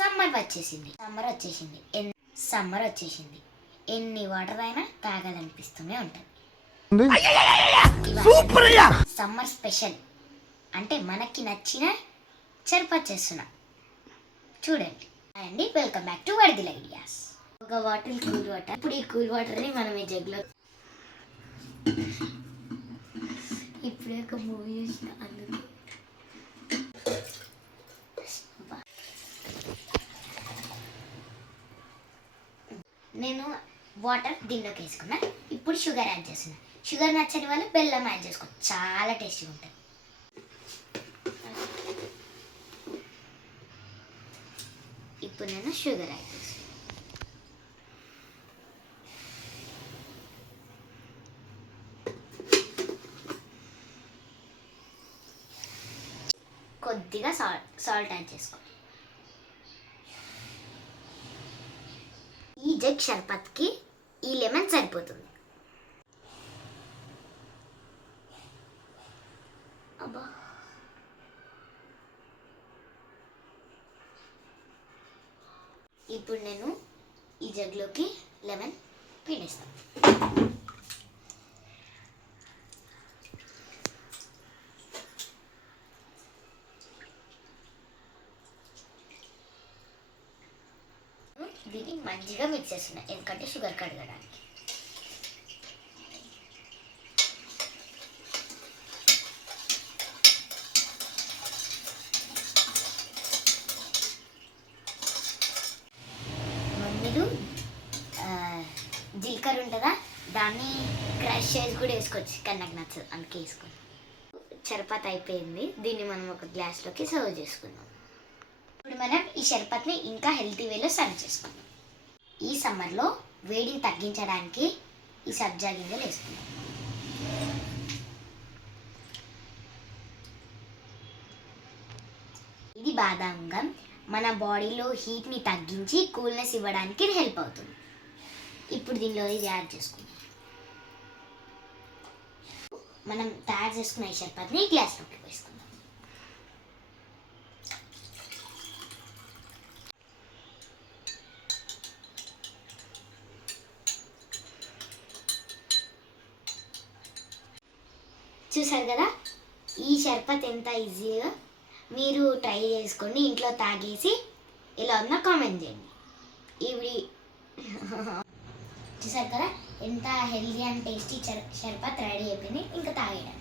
Summer వచ్చేసింది. Summer వచ్చేసింది. ఎన్ summer వచ్చేసింది. ఎన్ని వాటర్ అయినా తాగాలనిపిస్తూనే ఉంటుంది. Summer special. అంటే మనకి నచ్చిన చర్పత్ చేస్తున్నా. చూడండి. అండి. వెల్కమ్ బ్యాక్ టు వడిదిల్ ఐడియాస్. ఒక బాటిల్ కూల్ వాటర్. ఇప్పుడు ఈ కూల్ వాటర్ని మనం ఈ జగ్లో ఇప్పుడే ఒక మూవీ చూసిన అందుకు. నేను వాటర్ దీనిలోకి వేసుకున్నా. ఇప్పుడు షుగర్ యాడ్ చేస్తున్నా. షుగర్ నచ్చని వాళ్ళు బెల్లం యాడ్ చేసుకో. చాలా టేస్టీగా ఉంటుంది. ఇప్పుడు నేను షుగర్ యాడ్ చేస్తాను కొద్దిగా సాల్ట్ సాల్ట్ యాడ్ చేసుకో. జగ్ షర్బత్కి ఈ లెమన్ సరిపోతుంది. అబ్బా. ఇప్పుడు నేను ఈ జగ్లోకి లెమన్ పిండిస్తాను దీన్ని మంచిగా మిక్స్ చేస్తున్నా ఎందుకంటే షుగర్ కడగడానికి మీరు జీలకర్ర ఉంటుందా? దాన్ని క్రష్ చేసి కూడా వేసుకోవచ్చు కానీ నాకు నచ్చదు అందుకే వేసుకోండి చరపాత అయిపోయింది దీన్ని మనం ఒక గ్లాస్లోకి సర్వ్ చేసుకుందాం. మనం ఈ షర్బత్ని ఇంకా హెల్తీ వేలో సర్వ్ చేసుకుందాం. ఈ సమ్మర్లో వేడిని తగ్గించడానికి ఈ సబ్జా గింజలు వేసుకుందాం. ఇది బాదాంగం. మన బాడీలో హీట్ని తగ్గించి కూల్నెస్ ఇవ్వడానికి ఇది హెల్ప్ అవుతుంది. ఇప్పుడు దీనిలో ఇది యాడ్ చేసుకుందాం. మనం తయారు చేసుకున్న ఈ షర్బత్ని గ్లాస్లోకి వేసుకుందాం. చూసారు కదా? ఈ షర్బత్ ఎంత ఈజీగా? మీరు ట్రై చేసుకోండి ఇంట్లో తాగేసి ఇలా ఉందో కామెంట్ చేయండి. ఇవి చూసారు కదా? ఎంత హెల్దీ అండ్ టేస్టీ షర్బత్ రెడీ అయిపోయింది ఇంకా తాగేయడం.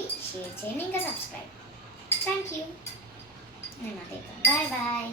చేయండి షేర్ చేయండి ఇంకా సబ్స్క్రైబ్ థ్యాంక్ యూ నేను అదే బాయ్ బాయ్